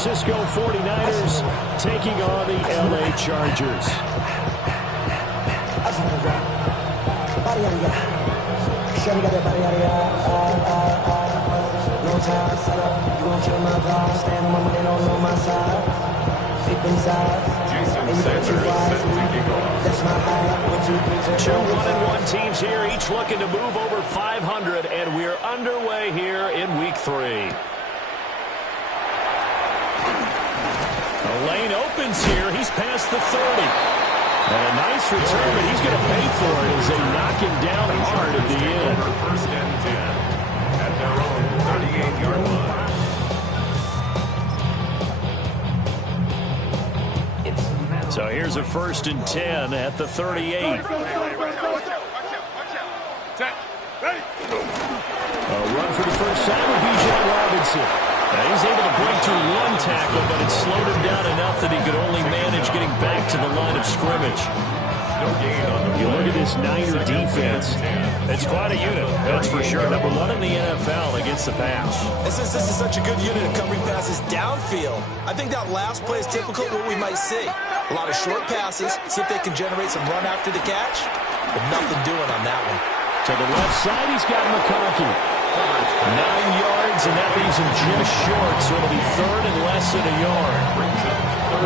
Francisco 49ers taking on the LA Chargers. Two 1-1 teams here, each looking to move over 500, and we're underway here in Week 3. The lane opens here. He's past the 30. And a nice return, but he's going to pay for it as they knock him down hard at the end. First and 10 at their own 38-yard line. So here's a 1st and 10 at the 38. A run for the first time with Bijan Robinson. Now he's able to break through one tackle, but it slowed him down enough that he could only manage getting back to the line of scrimmage. You look at this Niner defense. It's quite a unit, that's for sure. Number 1 in the NFL against the pass. And since this is such a good unit of covering passes downfield, I think that last play is typical of what we might see. A lot of short passes, see if they can generate some run after the catch, but nothing doing on that one. To the left side, he's got McConkey. 9 yards, and that leaves him just short, so it'll be 3rd and less than a yard.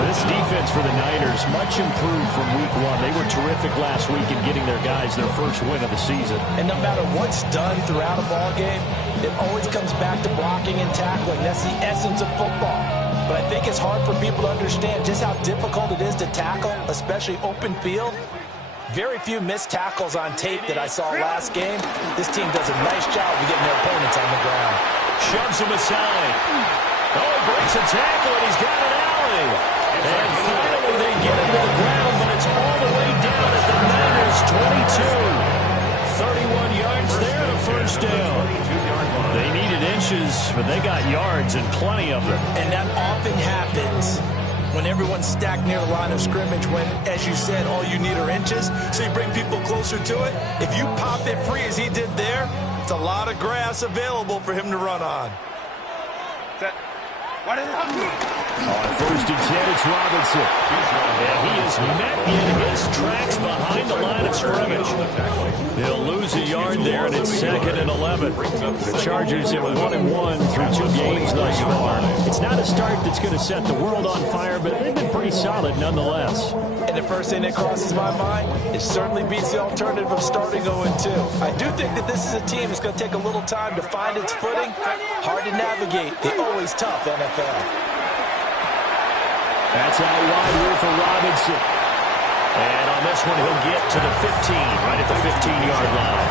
This defense for the Niners, much improved from Week 1. They were terrific last week in getting their guys their first win of the season. And no matter what's done throughout a ball game, it always comes back to blocking and tackling. That's the essence of football. But I think it's hard for people to understand just how difficult it is to tackle, especially open field. Very few missed tackles on tape that I saw last game. This team does a nice job of getting their opponents on the ground. Shoves him aside. Oh, he breaks a tackle, and he's got an alley. And finally they get him to the ground, but it's all the way down at the Niners' 22. 31 yards there and a first down. They needed inches, but they got yards and plenty of them. And that often happens when everyone's stacked near the line of scrimmage when, as you said, all you need are inches. So you bring people closer to it. If you pop it free as he did there, it's a lot of grass available for him to run on. On 1st and 10, it's Robinson. And he is met in his tracks behind the line of scrimmage. He'll lose a yard there, and it's 2nd and 11. The Chargers have 1-1 through 2 games thus far. It's not a start that's going to set the world on fire, but they've been pretty solid nonetheless. And the first thing that crosses my mind, it certainly beats the alternative of starting 0-2. I do think that this is a team that's going to take a little time to find its footing. Hard to navigate. They're always tough, NFL. That's out wide here for Robinson. And on this one, he'll get to the 15, right at the 15-yard line.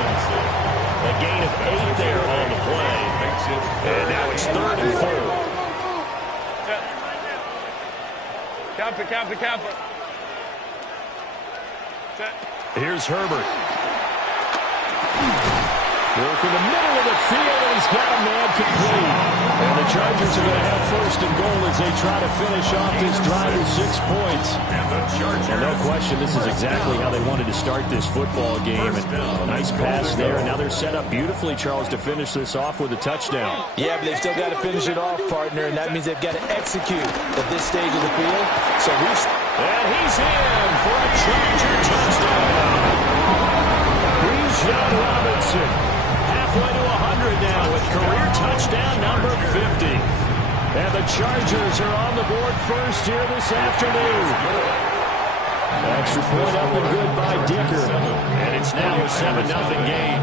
A gain of 8 there on the play. And now it's 3rd and 4. Camp it. Here's Herbert. Work in the middle of the field, and he's got a man complete. And the Chargers are going to have 1st and goal as they try to finish off this drive with 6 points. And no question, this is exactly how they wanted to start this football game. And nice pass there, and now they're set up beautifully, Charles, to finish this off with a touchdown. Yeah, but they've still got to finish it off, partner, and that means they've got to execute at this stage of the field. And he's in for a Charger touchdown. Bijan Robinson. Halfway to 100 now with career touchdown number 50. And the Chargers are on the board first here this afternoon. Extra point up and good by Dicker. And it's now a 7-0 game.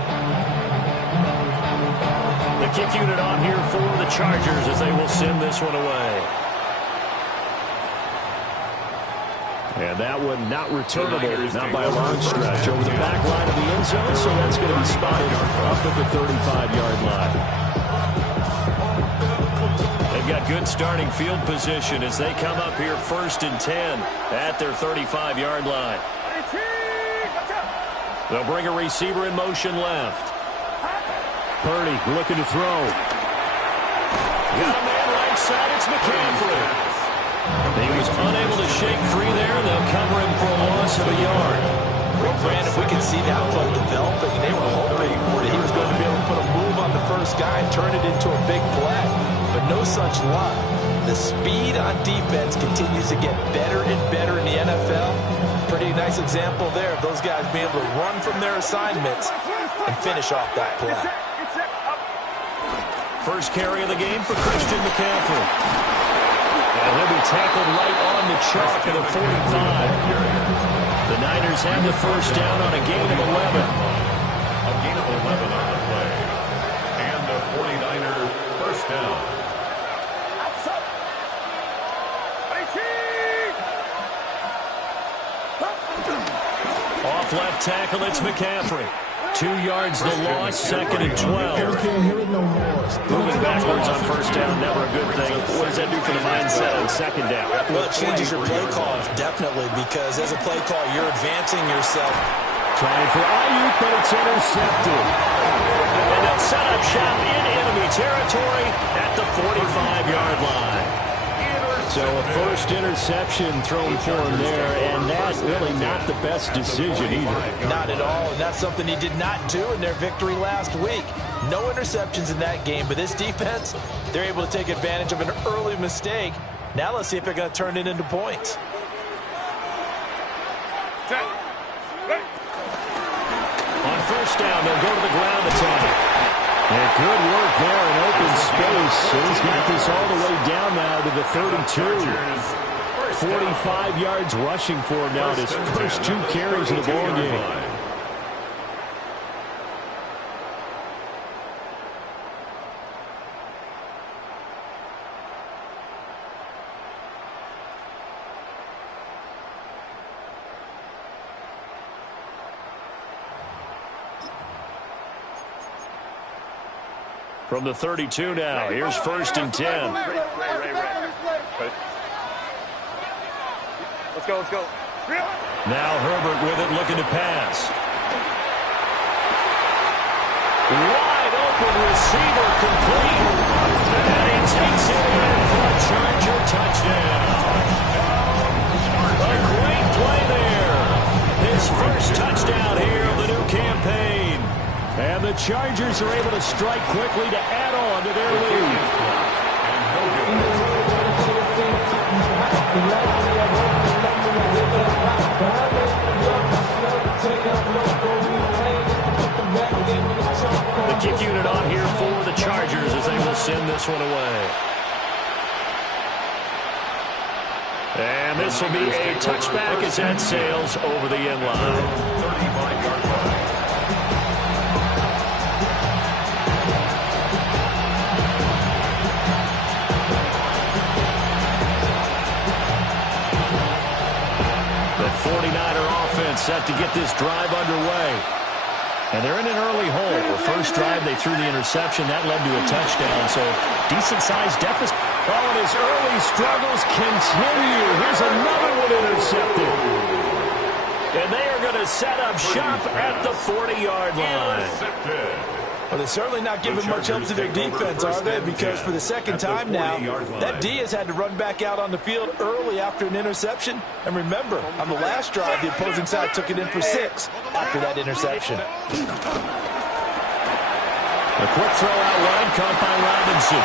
The kick unit on here for the Chargers as they will send this one away. And that one not returnable, not by a long stretch, over the back line of the end zone, so that's going to be spotted up at the 35-yard line. They've got good starting field position as they come up here 1st and 10 at their 35-yard line. They'll bring a receiver in motion left. Purdy looking to throw. Got a man right side, it's McCaffrey. He was unable to shake free there. They'll cover him for a loss of a yard. Well, Brandon, we can see that play developing. They were hoping that he was going to be able to put a move on the first guy and turn it into a big play. But no such luck. The speed on defense continues to get better and better in the NFL. Pretty nice example there of those guys being able to run from their assignments and finish off that play. First carry of the game for Christian McCaffrey. And he'll be tackled right on the chalk at the 45. The Niners have the first down on a gain of 11. A gain of 11 on the play. And the 49er first down. Off left tackle, it's McCaffrey. 2 yards the loss, second and 12. Moving backwards on first down, never a good thing. What does that do for the mindset on second down? Well, it changes your play call, definitely, because as a play call, you're advancing yourself. Trying for Ayuk, but it's intercepted. And they'll set up shop in enemy territory at the 45-yard line. So a first interception thrown for him there, and that's really not the best decision either. Not at all, and that's something he did not do in their victory last week. No interceptions in that game, but this defense, they're able to take advantage of an early mistake. Now let's see if they're going to turn it into points. On first down, they'll go to the ground attack. And good work there in open space. So he's got this all the way down now to the 32. 45 yards rushing for him now in his first 2 carries of the ball game. From the 32 now, here's first and 10. Let's go, let's go. Now Herbert with it, looking to pass. Wide open receiver complete. And he takes it in for a Charger touchdown. A great play there. His first touchdown here of the new campaign. And the Chargers are able to strike quickly to add on to their lead. The kick unit on here for the Chargers as they will send this one away. And this will be a touchback as that sails over the end line. 35-yard line. The 49er offense set to get this drive underway. And they're in an early hole. The first drive, they threw the interception. That led to a touchdown, so decent-sized deficit. Oh, and his early struggles continue. Here's another one intercepted. And they are going to set up shop at the 40-yard line. Well, they're certainly not giving much help to their defense, are they? Because for the second time now, that D has had to run back out on the field early after an interception. And remember, on the last drive, the opposing side took it in for 6 after that interception. A quick throw out wide, caught by Robinson.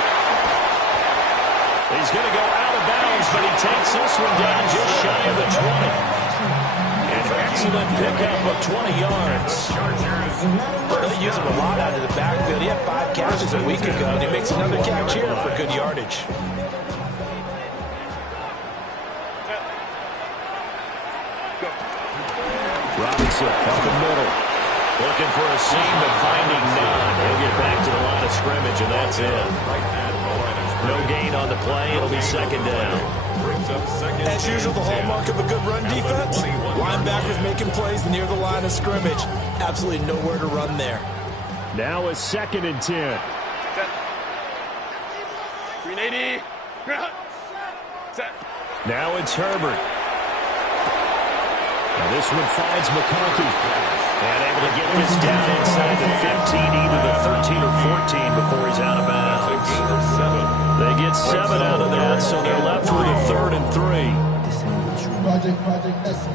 He's going to go out of bounds, but he takes this one down just shy of the 20. An excellent pickup of 20 yards. They use him a lot out of the backfield. He had 5 catches a week ago, and he makes another catch here for good yardage. Robinson up the middle. Looking for a seam, but finding none. He'll get back to the line of scrimmage, and that's it. No gain on the play. It'll be second down. As usual, the hallmark of a good run defense, linebackers making plays near the line of scrimmage. Absolutely nowhere to run there. Now a second and 10. 380. Set. Now it's Herbert. Now this one finds McConkey. And able to get this down inside the 15, either the 13 or 14 before he's out of bounds. They get 7 out of that, so they're left with a 3rd and 3. Project S.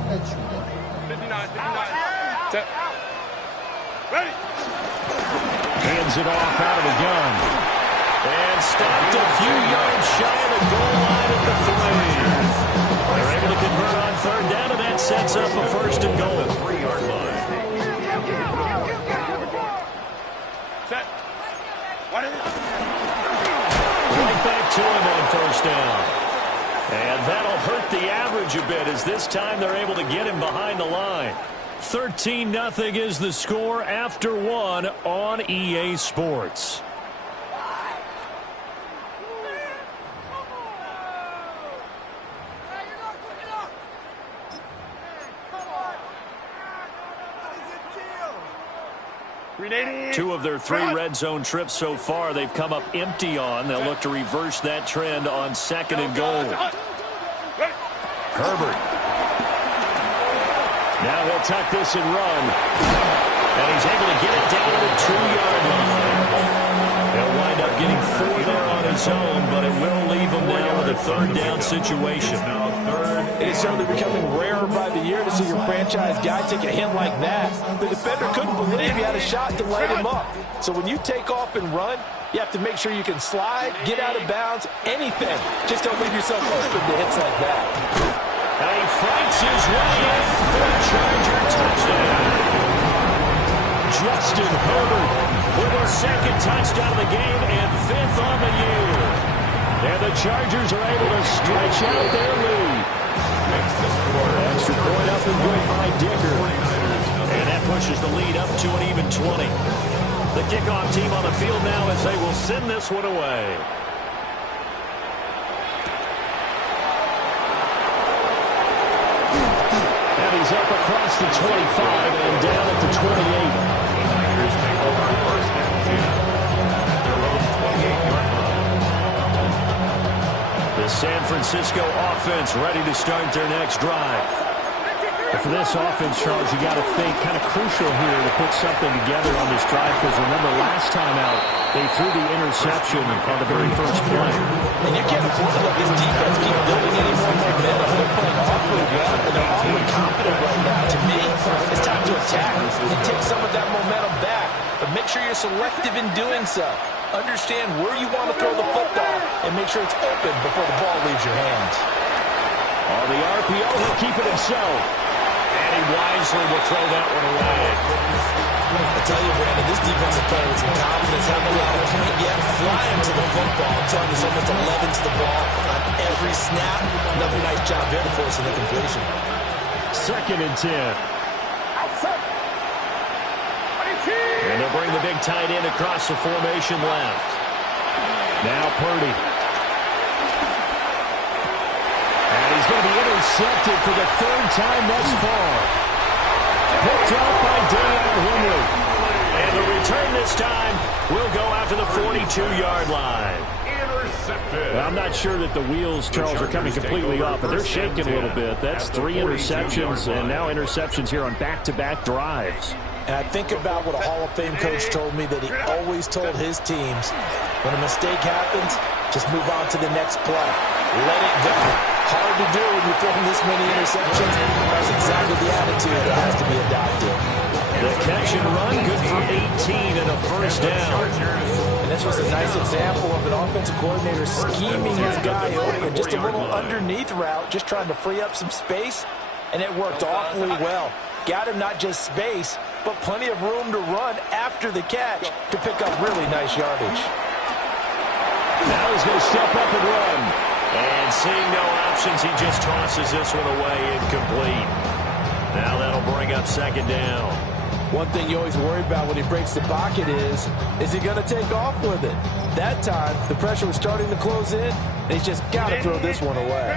59. Set. Ready. Hands it off out of the gun. And stopped a few yards shy of the the goal line at the 3. They're able to convert on third down, and that sets up a first and goal. 3-yard line. Set. What is it? Right back to him on first down. And that'll hurt the average a bit, as this time they're able to get him behind the line. 13-0 is the score after 1 on EA Sports. Two of their 3 red zone trips so far they've come up empty on. They'll look to reverse that trend on second and goal. Herbert. Now he'll tuck this and run. And he's able to get it down to the 2-yard line. He'll wind up getting 4 there on his own, but it will leave him now with a third down situation. It is certainly becoming rarer by the year to see your franchise guy take a hit like that. The defender couldn't believe he had a shot to light him up. So when you take off and run, you have to make sure you can slide, get out of bounds, anything. Just don't leave yourself open to hits like that. And he fights his way in for a Charger touchdown. Justin Herbert with his second touchdown of the game and 5th on the year. And the Chargers are able to stretch out their lead. Extra point up and good by Dicker. And that pushes the lead up to an even 20. The kickoff team on the field now as they will send this one away. And he's up across the 25 and down at the 28. The Niners take over first and 10 at their own 28-yard line. The San Francisco offense ready to start their next drive. For this offense, Charles, you got to think kind of crucial here to put something together on this drive, because remember last time out, they threw the interception on the very first play. And you can't afford to let this defense keep building any more momentum. They're playing awfully well, and they're awfully confident right now. To me, it's time to attack and take some of that momentum back, but make sure you're selective in doing so. Understand where you want to throw the football and make sure it's open before the ball leaves your hands. On the RPO, he'll keep it himself. And he wisely will throw that one away. I tell you, Brandon, this defense is playing with some confidence. Haven't allowed a point yet. Flying to the football. I'm telling you, so much 11 to the ball on every snap. Another nice job there to force an incompletion. 2nd and 10. And they'll bring the big tight end across the formation left. Now Purdy. And he's going to be intercepted for the 3rd time thus far. Picked up by Deion Henry. And the return this time will go out to the 42-yard line. Intercepted. Well, I'm not sure that the wheels, Charles, are coming completely off, but they're shaking a little bit. That's 3 interceptions, and now interceptions here on back-to-back drives. And I think about what a Hall of Fame coach told me that he always told his teams, when a mistake happens, just move on to the next play. Let it go. Hard to do when you're throwing this many interceptions. That's exactly the attitude that has to be adopted. The catch and run, good for 18 and a first down. And this was a nice example of an offensive coordinator scheming his guy open. Just a little underneath route, just trying to free up some space, and it worked awfully well. Got him not just space, but plenty of room to run after the catch to pick up really nice yardage. Now he's going to step up and run. And seeing no options, he just tosses this one away incomplete. Now that'll bring up 2nd down. One thing you always worry about when he breaks the pocket is he going to take off with it? That time, the pressure was starting to close in, and he's just got to throw this one away.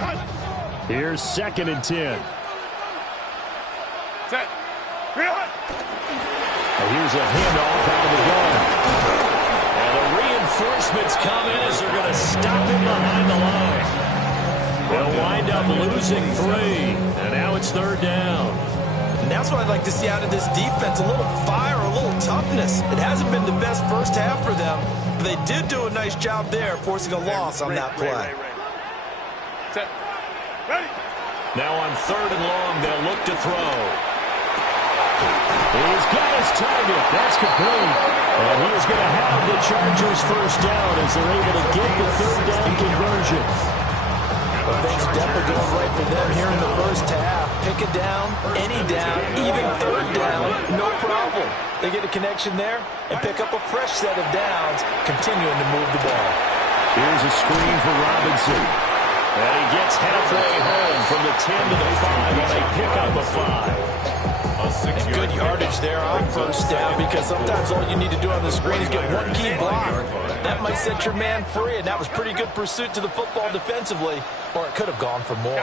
Here's 2nd and 10. Set. And here's a handoff out of the gun. And the reinforcements come in as they're going to stop him behind the line. They'll wind up losing 3. And now it's 3rd down. And that's what I'd like to see out of this defense, a little fire, a little toughness. It hasn't been the best first half for them, but they did do a nice job there, forcing a loss on that play. Set. Ready. Now on 3rd and long, they'll look to throw. He's got his target. That's complete. And he's going to have the Chargers first down as they're able to get the third down conversion. Well, things definitely going right for them here in the first half. Pick a down, any down, even third down, no problem. They get a connection there and pick up a fresh set of downs, continuing to move the ball. Here's a screen for Robinson. And he gets halfway home from the 10 to the 5 when they pick up a 5. And good yardage there on first down, because sometimes all you need to do on the screen is get one key block. That might set your man free, and that was pretty good pursuit to the football defensively, or it could have gone for more.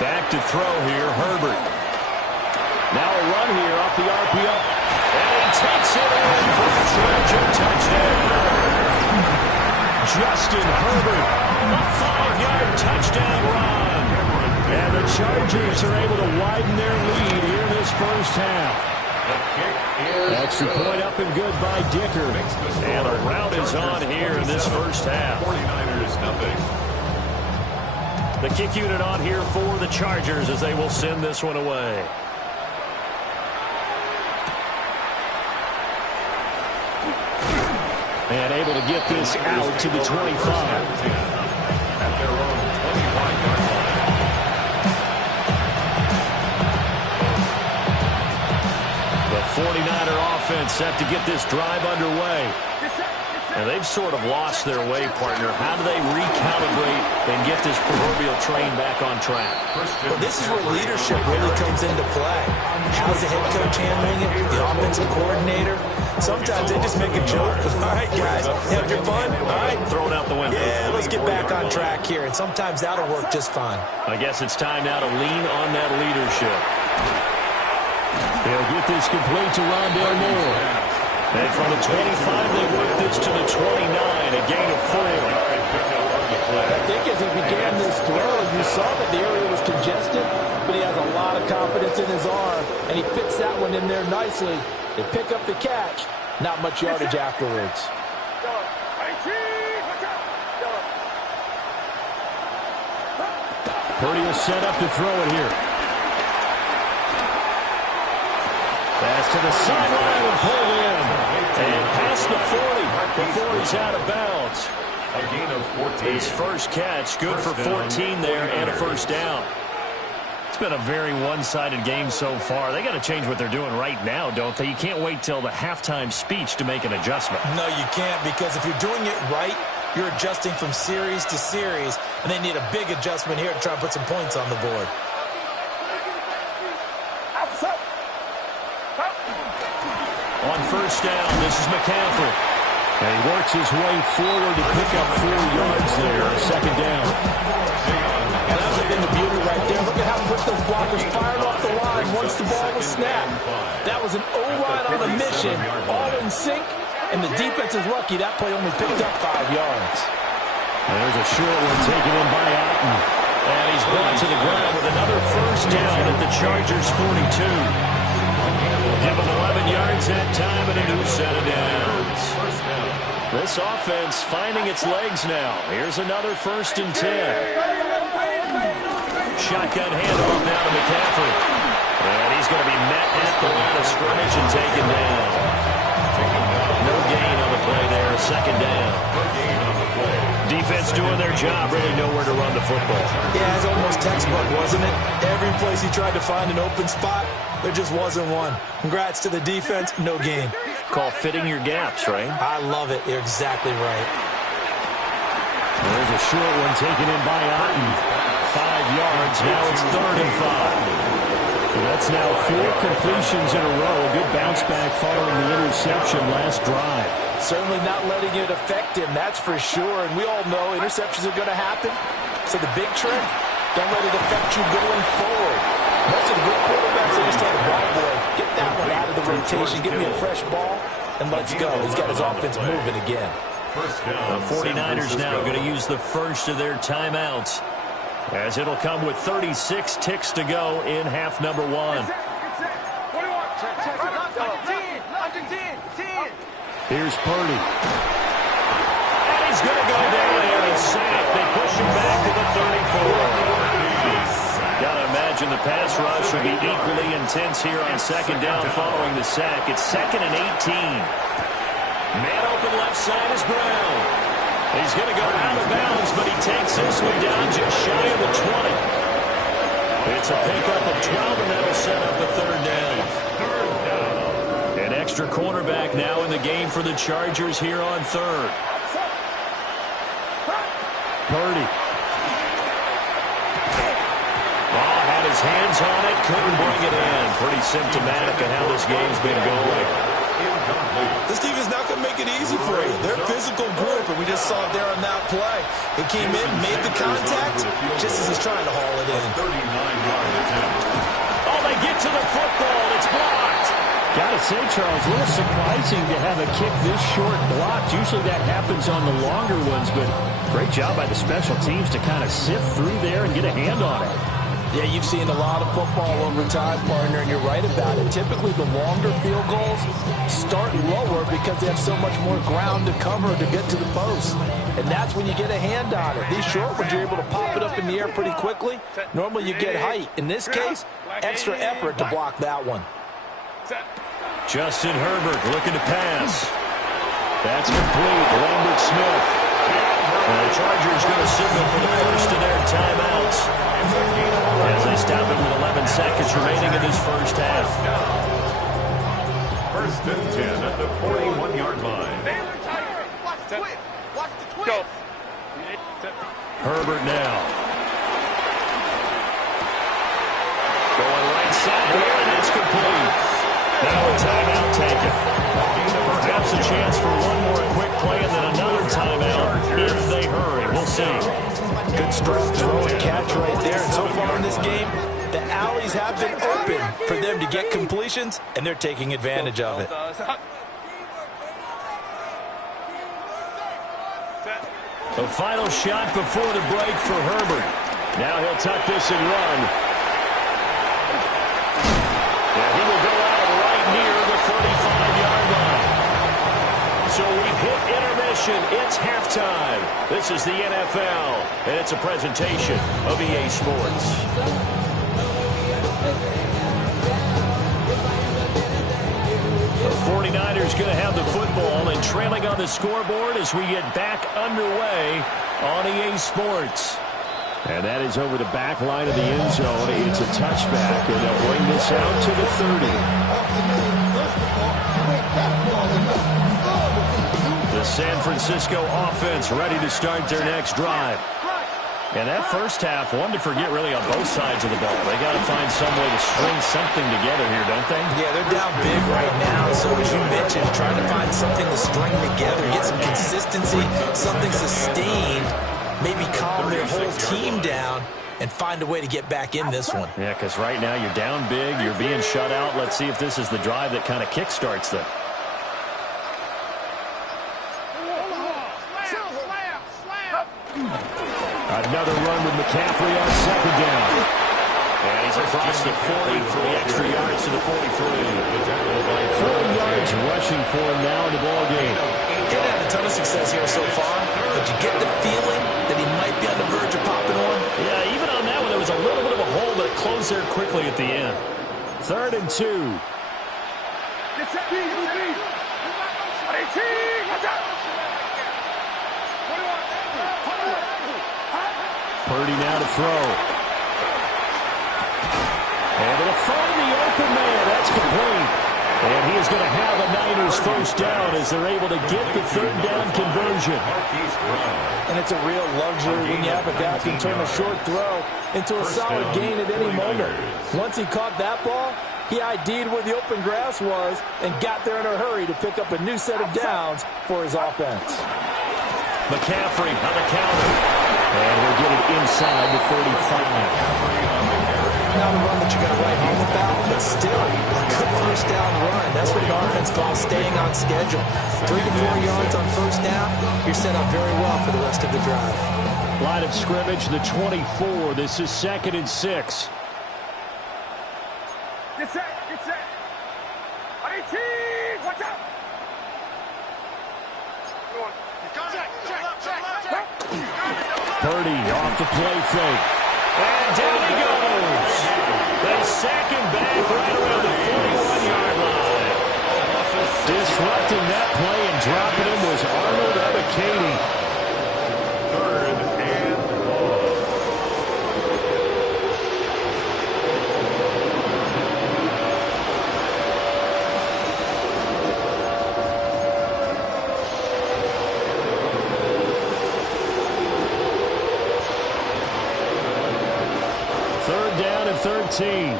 Back to throw here, Herbert. Now a run here off the RPO. And he takes it in for a Charger touchdown. Justin Herbert, a 5-yard touchdown run. And the Chargers are able to widen their lead here in this first half. Extra point up and good by Dicker. And a rout is on here in this first half. 49ers nothing. The kick unit on here for the Chargers as they will send this one away. And able to get this out to the 25. At their own 25-yard line. The 49er offense set to get this drive underway. And they've sort of lost their way, partner. How do they recalibrate and get this proverbial train back on track? Well, this is where leadership really comes into play. How's the head coach handling it? The offensive coordinator? Sometimes they just make a joke. All right, guys, have your fun? All right. Throw it out the window. Yeah, let's get back on track here. And sometimes that'll work just fine. I guess it's time now to lean on that leadership. They'll get this complete to Rondale Moore. And from the 25, they work this to the 29, a gain of 4. I think as he began this throw, you saw that the area was congested, but he has a lot of confidence in his arm, and he fits that one in there nicely. They pick up the catch, not much yardage afterwards. Purdy will set up to throw it here. Pass to the sideline and pulled in. And past the 40 before he's out of bounds. A gain of 14. His first catch, good for 14 there and a first down. It's been a very one-sided game so far. They got to change what they're doing right now, don't they? You can't wait till the halftime speech to make an adjustment. No, you can't, because if you're doing it right, you're adjusting from series to series, and they need a big adjustment here to try and put some points on the board. On first down, this is McCaffrey. And he works his way forward to pick up 4 yards there, second down. And that would have been the beauty right there. Look at how quick those blockers fired off the line once the ball was snapped. That was an O-line on a mission, all in sync, and the defense is lucky that play only picked up 5 yards. And there's a short one taken in by Otten. And he's brought to the ground with another first down at the Chargers' 42. Give him 11 yards that time and a new set of downs. This offense finding its legs now. Here's another 1st and 10. Shotgun handoff now to McCaffrey. And he's going to be met at the line of scrimmage and taken down. No gain on the play there. Second down. Defense doing their job, really nowhere to run the football. Yeah, it's almost textbook, wasn't it? Every place he tried to find an open spot, there just wasn't one. Congrats to the defense, no gain. Call fitting your gaps, right? I love it. You're exactly right. There's a short one taken in by Otten. 5 yards. Now it's 3rd and 5. That's now 4 completions in a row. A good bounce back following the interception last drive. Certainly not letting it affect him, that's for sure. And we all know interceptions are going to happen. So the big trick, don't let it affect you going forward. Most of the good quarterbacks, they just take a ball boy, get that one out of the rotation, give me a fresh ball, and let's go. He's got his offense moving again. The 49ers now going to use the first of their timeouts, as it'll come with 36 ticks to go in half number 1. Here's Purdy. And he's going to go down and he's sacked. They push him back to the 34. imagine the pass rush will be equally intense here on second down following the sack. It's 2nd and 18. Man open left side is Brown. He's going to go out of bounds, but he takes this one down just shy of the 20. It's a pickup of 12, and that'll set up a 3rd down. An extra cornerback now in the game for the Chargers here on 3rd. Purdy. Had his hands on it, couldn't bring it in. Pretty symptomatic of how this game's been going. This defense not going to make it easy for you. They're a physical group, and we just saw it there on that play. He came in, made the contact, just as he's trying to haul it in. 39-yard attempt. Oh, they get to the football. It's blocked. Gotta say, Charles, a little surprising to have a kick this short blocked. Usually that happens on the longer ones, but great job by the special teams to kind of sift through there and get a hand on it. Yeah, you've seen a lot of football over time, partner, and you're right about it. Typically, the longer field goals start lower because they have so much more ground to cover to get to the post. And that's when you get a hand on it. These short ones, you're able to pop it up in the air pretty quickly. Normally, you get height. In this case, extra effort to block that one. Justin Herbert looking to pass. That's complete. Lambert Smith. And the Chargers going to signal for the first of their timeouts as they stop it with 11 seconds remaining in this first half. 1st and 10 at the 41-yard line. Watch the twist. Watch the twist. Herbert now. Going right side here, and it's complete. Now a timeout taken. Perhaps a chance for one more quick play and then another timeout if they hurry. We'll see. Good strong throw and catch right there. And so far in this game, the alleys have been open for them to get completions, and they're taking advantage of it. The final shot before the break for Herbert. Now he'll tuck this and run. And he will go out right near the 35-yard line. So we've hit intermission. It's halftime. This is the NFL, and it's a presentation of EA Sports. The 49ers going to have the football and trailing on the scoreboard as we get back underway on EA Sports. And that is over the back line of the end zone. It's a touchback, and they'll bring this out to the 30. The San Francisco offense ready to start their next drive. And that first half, one to forget really on both sides of the ball. They got to find some way to string something together here, don't they? Yeah, they're down big right now. So as you mentioned, trying to find something to string together, get some consistency, something sustained, maybe calm their whole team down and find a way to get back in this one. Yeah, because right now you're down big, you're being shut out. Let's see if this is the drive that kind of kickstarts them. Another run with McCaffrey on second down. And he's across the 40 for the extra yards to the 43. 40 yards rushing for him now in the ball game. He's had a ton of success here so far, but you get the feeling that he might be on the verge of popping one. Yeah, even on that one, there was a little bit of a hole, but it closed there quickly at the end. 3rd and 2. Purdy now to throw. Able to find the open man. That's complete. And he is going to have a Niners first down as they're able to get the 3rd down conversion. And it's a real luxury when you have a guy who can turn a short throw into a solid gain at any moment. Once he caught that ball, he ID'd where the open grass was and got there in a hurry to pick up a new set of downs for his offense. McCaffrey on the counter. And we'll get it inside the 35. Not a run that you're going to write home about, but still a good first down run. That's what an offense calls staying on schedule. 3 to 4 yards on first down, you're set up very well for the rest of the drive. Line of scrimmage, the 24. This is 2nd and 6. Get set, get set. 18, watch out. Purdy off the play fake. And down he goes. second back right around the 41-yard line. Disrupting that play and dropping him was Arnold Ebiketie. Third down and 13.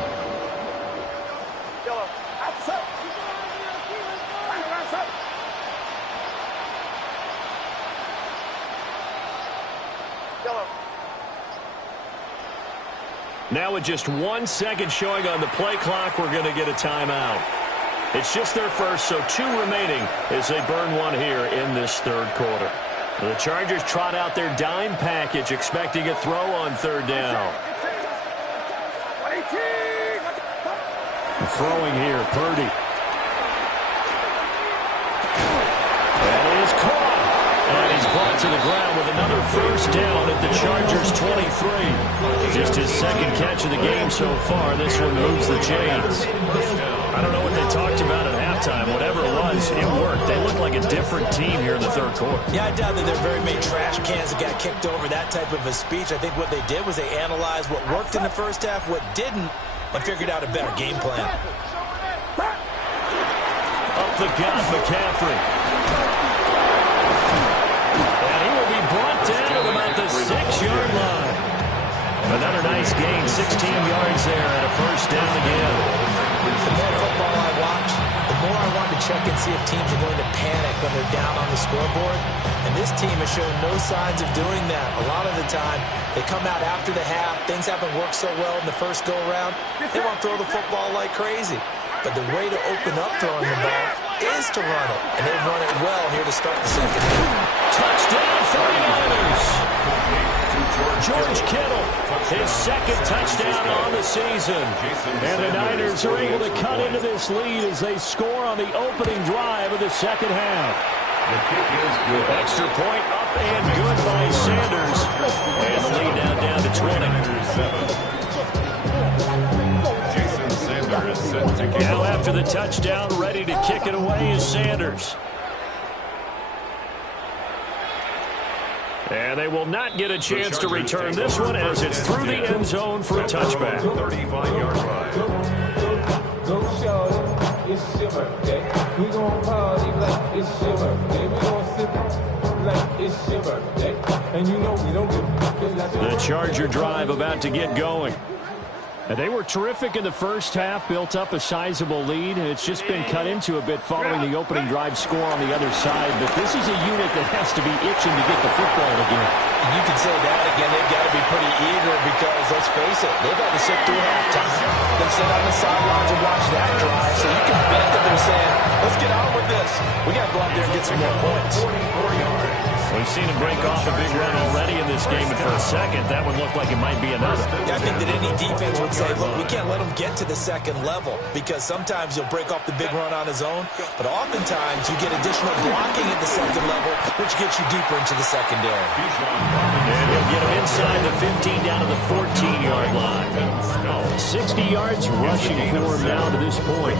Now with just 1 second showing on the play clock, we're going to get a timeout. It's just their first, so 2 remaining as they burn one here in this third quarter. The Chargers trot out their dime package, expecting a throw on third down. Throwing here, Purdy. That is caught. And he's brought to the ground with another first down at the Chargers' 23. Just his second catch of the game so far. This one moves the chains. I don't know what they talked about at halftime. Whatever it was, it worked. They look like a different team here in the third quarter. Yeah, I doubt that there are very many trash cans that got kicked over, that type of a speech. I think what they did was they analyzed what worked in the first half, what didn't, and figured out a better game plan. Up the gut, McCaffrey. And he will be brought down at about the 6-yard line. Another nice gain, 16 yards there, and a first down again. The more football I watch, the more I want to check and see if teams are going to panic when they're down on the scoreboard. And this team has shown no signs of doing that. A lot of the time, they come out after the half. Things haven't worked so well in the first go-around. They want to throw the football like crazy. But the way to open up throwing the ball is to run it. And they've run it well here to start the second half. Touchdown 49ers! George Kittle, his second touchdown on the season. And the Niners are able to cut into this lead as they score on the opening drive of the second half. The kick is good. Extra point up and good by Sanders. And the lead now down to 20. Jason Sanders set to kick. Now after the touchdown, ready to kick it away is Sanders. And they will not get a chance to return this one as it's through the end zone for a touchback. 35-yard line. Go show it's your birthday. We gon' party like it's your birthday. We gon' sip like it's your birthday. And you know we don't give the Charger drive about to get going. And they were terrific in the first half, built up a sizable lead, and it's just been cut into a bit following the opening drive score on the other side. But this is a unit that has to be itching to get the football again. And you can say that again. They've got to be pretty eager because, let's face it, they've had to sit through halftime. They sit on the sidelines and watch that drive. So you can bet that they're saying, let's get on with this. We got to go out there and get some more points. 44 yards. We've seen him break off a big run already in this game, and for a second, that one looked like it might be another. Yeah, I think that any defense would say, look, we can't let him get to the second level because sometimes he'll break off the big run on his own, but oftentimes you get additional blocking at the second level, which gets you deeper into the secondary. And he'll get him inside the 15 down to the 14-yard line. 60 yards rushing for him now to this point.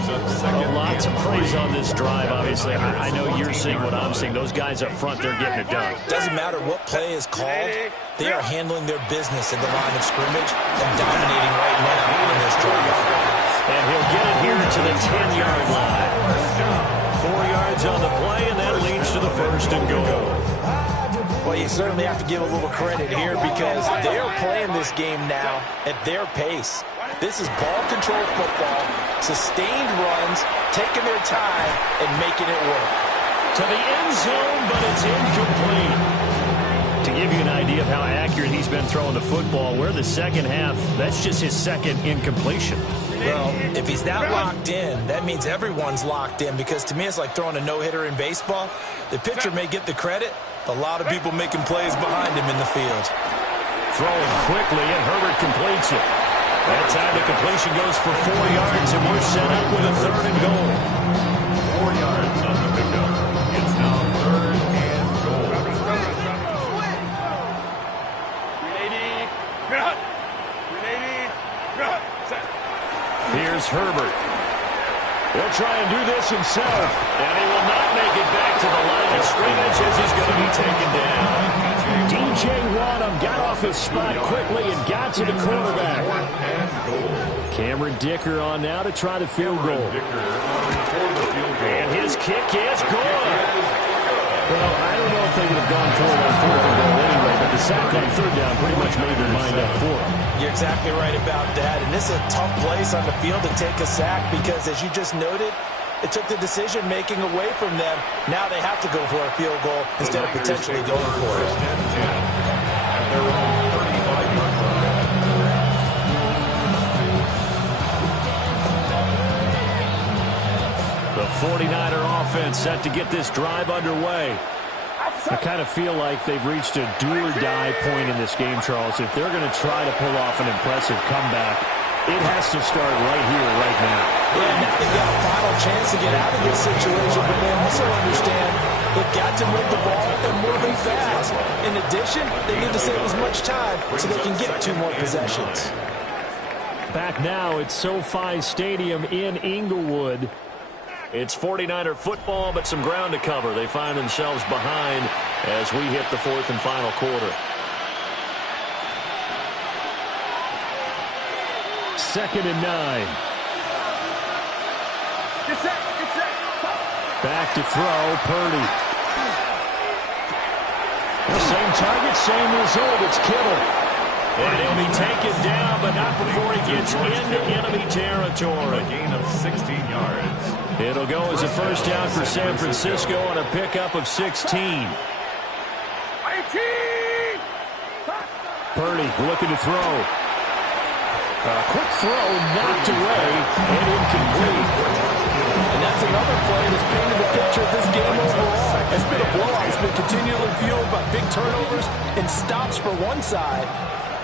Lots of praise on this drive, obviously. I know you're seeing what I'm seeing. Those guys up front, they're getting it done. Doesn't matter what play is called, they are handling their business in the line of scrimmage and dominating right now in this drive. And he'll get it here to the 10-yard line. 4 yards on the play, and that leads to the first and goal. Well, you certainly have to give a little credit here because they are playing this game now at their pace. This is ball-controlled football, sustained runs, taking their time, and making it work. To the end zone, but it's incomplete. To give you an idea of how accurate he's been throwing the football, we're the second half. That's just his second incompletion. Well, if he's that locked in, that means everyone's locked in because to me it's like throwing a no-hitter in baseball. The pitcher may get the credit. A lot of people making plays behind him in the field. Throwing quickly, and Herbert completes it. That time the completion goes for 4 yards, and we're set up with a third and goal. 4 yards on the pickup. It's now third and goal. Herbert. He'll try and do this himself. And he will not make it back to the line of scrimmage as he's going to be taken down. DJ Wonnum got off his spot quickly and got to the quarterback. Cameron Dicker on now to try the field goal. And his kick is good. Well, I don't know if they would have gone for it on 4th and goal anyway, but the sack on 3rd down pretty much made their mind up for them. You're exactly right about that. And this is a tough place on the field to take a sack because, as you just noted, it took the decision-making away from them. Now they have to go for a field goal instead of potentially going for it. The 49er offense set to get this drive underway. I kind of feel like they've reached a do-or-die point in this game, Charles. If they're going to try to pull off an impressive comeback, it has to start right here, right now. Yeah, now they've got a final chance to get out of this situation, but they also understand they've got to move the ball and move it fast. In addition, they need to save as much time so they can get 2 more possessions. Back now at SoFi Stadium in Inglewood. It's 49er football, but some ground to cover. They find themselves behind as we hit the 4th and final quarter. 2nd and 9. Get set. Back to throw, Purdy. Same target, same result. It's Kittle. And he'll be taken down, but not before he gets into enemy territory. A gain of 16 yards. It'll go as a first down for San Francisco on a pickup of 16. 18. Purdy looking to throw. A quick throw knocked away and incomplete. And that's another play that's painted the picture of this game overall. It's been a blowout. It's been continually fueled by big turnovers and stops for one side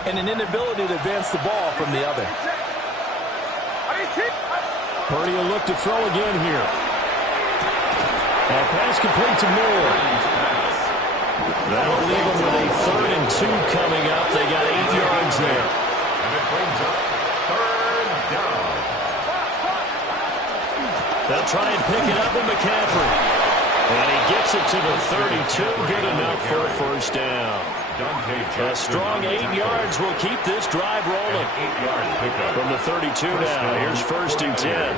and an inability to advance the ball from the other. Purdy will look to throw again here. And pass complete to Moore. That'll leave them with a 3rd and 2 coming up. They got 8 yards there. And it brings up 3rd down. They'll try and pick it up with McCaffrey. And he gets it to the 32. Good enough for a first down. A strong 8 yards will keep this drive rolling. 8-yard pickup. From the 32 now, here's 1st and 10.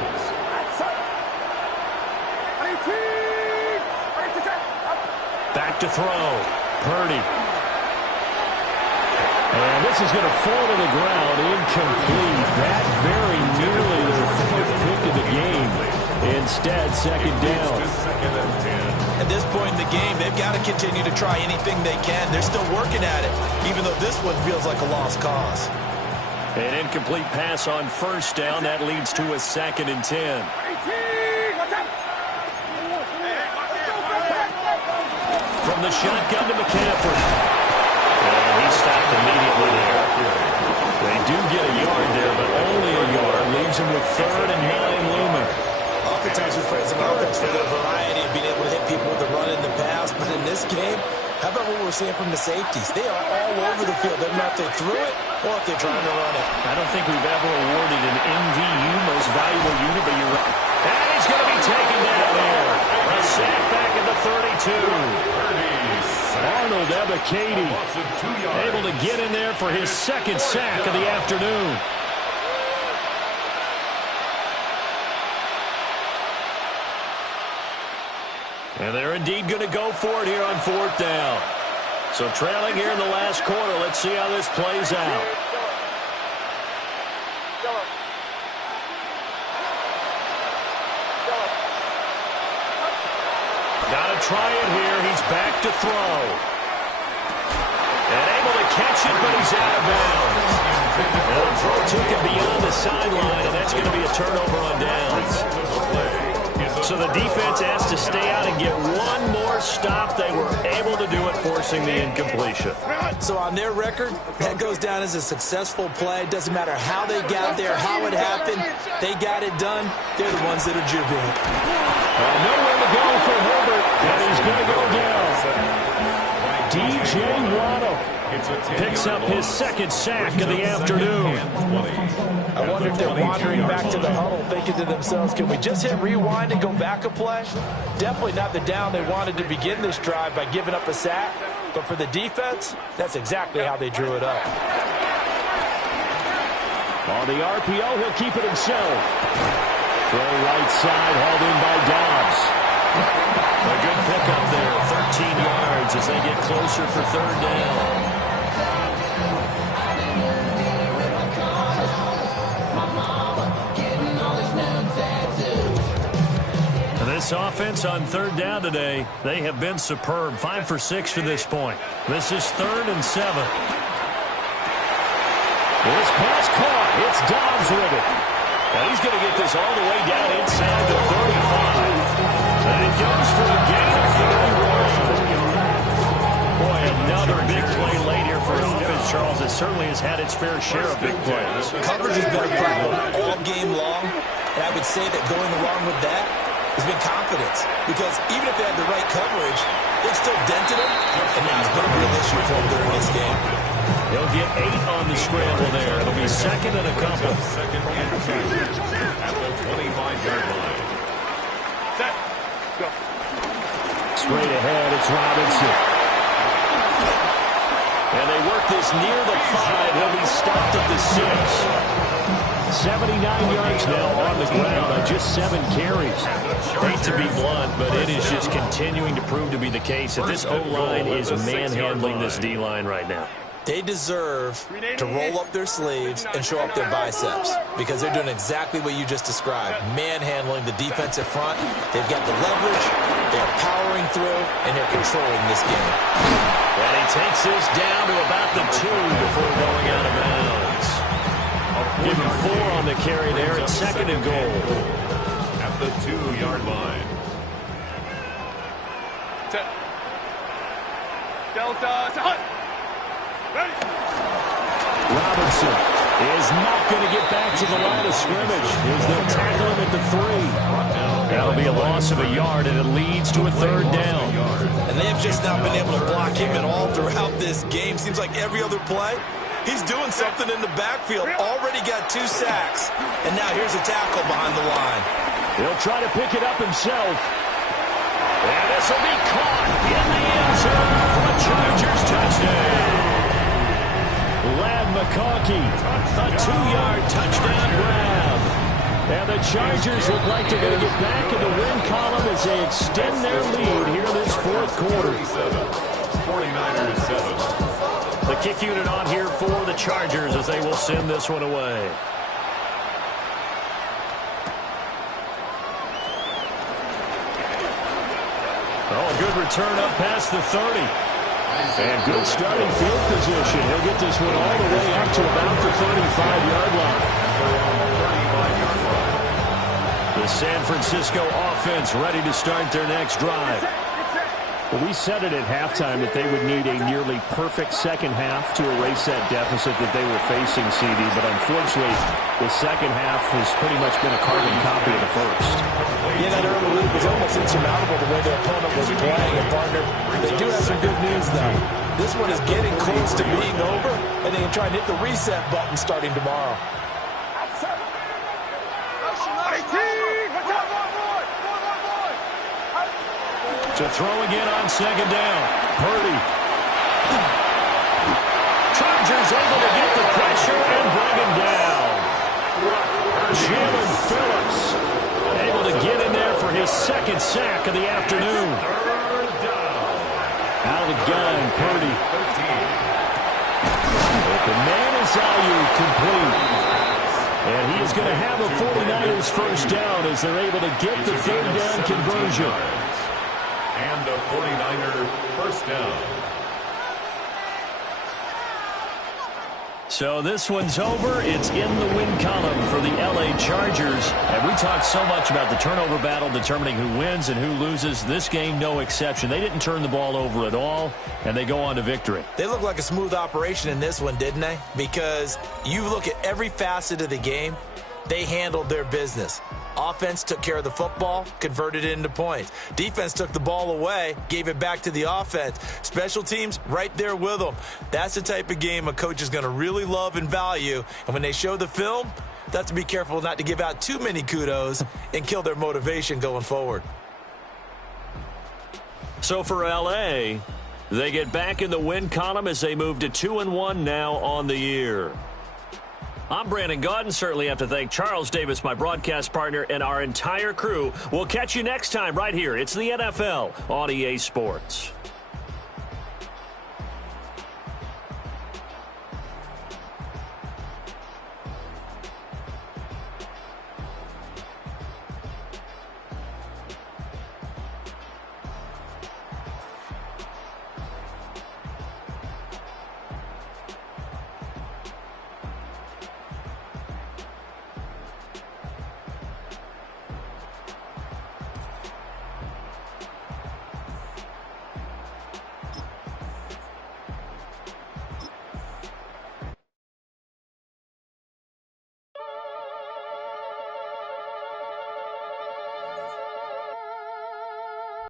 Back to throw. Purdy. And this is going to fall to the ground. Incomplete. That very nearly their 4th pick of the game. Instead, 2nd down. 2nd and 10. At this point in the game, they've got to continue to try anything they can. They're still working at it, even though this one feels like a lost cause. An incomplete pass on first down. That leads to a 2nd and 10. From the shotgun to McCaffrey. And he stopped immediately there. They do get a yard there, but only a yard. Leaves him with 3rd and 9 looming. Oftentimes we praise an offense for their variety of being able to hit people with the run in the pass, but in this game, how about what we're seeing from the safeties? They are all over the field. Doesn't matter if they threw it or if they're trying to run it. I don't think we've ever awarded an MVU, most valuable unit, but you're right. And he's going to be taken down there. A sack back at the 32. Arnold Ebiketie able to get in there for his 2nd sack of the afternoon. And they're indeed going to go for it here on 4th down. So trailing here in the last quarter. Let's see how this plays out. Got to try it here. He's back to throw. And able to catch it, but he's out of bounds. And the throw took him beyond the sideline, and that's going to be a turnover on downs. So the defense has to stay out and get one more stop. They were able to do it, forcing the incompletion. So on their record, that goes down as a successful play. Doesn't matter how they got there, how it happened. They got it done. They're the ones that are jubilant. Nowhere to go for Herbert, and he's going to go down. T.J. Waddle picks up his second sack of the afternoon. I wonder if they're wandering back to the huddle thinking to themselves, can we just hit rewind and go back a play? Definitely not the down they wanted to begin this drive by giving up a sack. But for the defense, that's exactly how they drew it up. On the RPO, he'll keep it himself. Throw right side, hauled in by Dobbs. A good pickup there, 13 yards as they get closer for third down. This offense on third down today, they have been superb. 5 for 6 to this point. This is 3rd and 7. This pass caught. It's Dobbs with it. Now he's going to get this all the way down inside the 35. And it goes for a gain of 31. Boy, another big play late here for offense, Charles. It certainly has had its fair share of big plays. Coverage has been a problem all game long, and I would say that going along with that has been confidence, because even if they had the right coverage, they still dented him, and that's been a real issue for him during this game. He'll get 8 on the scramble there. It'll be second and a couple. Second and 2 at the 25-yard line. Set. Go. Straight ahead, it's Robinson. And they work this near the 5. He'll be stopped at the 6. 79 yards now on the ground on just 7 carries. Hate to be blunt, but it is just continuing to prove to be the case that this O-line is manhandling this D-line right now. They deserve to roll up their sleeves and show up their biceps, because they're doing exactly what you just described, manhandling the defensive front. They've got the leverage, they're powering through, and they're controlling this game. And he takes this down to about the 2 before going out of bounds. Give him 4 on the carry there at second and goal. At the 2-yard line. Set. Delta to Hunt. Ready. Robinson is not going to get back to the line of scrimmage as they'll tackle him at the 3. That'll be a loss of a yard, and it leads to a third down. And they have just not been able to block him at all throughout this game. Seems like every other play, he's doing something in the backfield. Already got 2 sacks. And now here's a tackle behind the line. He'll try to pick it up himself. And this will be caught in the end zone for a Chargers touchdown. Ladd McConkey, a 2-yard touchdown grab. And the Chargers look like they're going to get back in the win column as they extend their lead here this fourth quarter. 49ers 7. The kick unit on here for the Chargers as they will send this one away. Oh, a good return up past the 30. And good starting field position. He'll get this one all the way up to about the 35-yard line. The San Francisco offense ready to start their next drive. Well, we said it at halftime that they would need a nearly perfect second half to erase that deficit that they were facing, CD. But unfortunately, the second half has pretty much been a carbon copy of the first. Yeah, that early lead was almost insurmountable the way their opponent was playing. And, partner, they do have some good news, though. This one is getting close to being over, and they can try and hit the reset button starting tomorrow. To throw again on second down. Purdy. Chargers able to get the pressure and bring him down. Jalen Phillips able to get in there for his second sack of the afternoon. Out of the gun, Purdy. The man is complete. And he is going to have a 49ers first down as they're able to get the third down conversion. And a 49er first down. So this one's over. It's in the win column for the L.A. Chargers. And we talked so much about the turnover battle determining who wins and who loses. This game, no exception. They didn't turn the ball over at all, and they go on to victory. They look like a smooth operation in this one, didn't they? Because you look at every facet of the game, They handled their business. Offense took care of the football, converted it into points. Defense took the ball away, gave it back to the offense. Special teams, right there with them. That's the type of game a coach is going to really love and value. And when they show the film, they have to be careful not to give out too many kudos and kill their motivation going forward. So for L.A., they get back in the win column as they move to 2-1 now on the year. I'm Brandon Gaudin. Certainly have to thank Charles Davis, my broadcast partner, and our entire crew. We'll catch you next time right here. It's the NFL on EA Sports.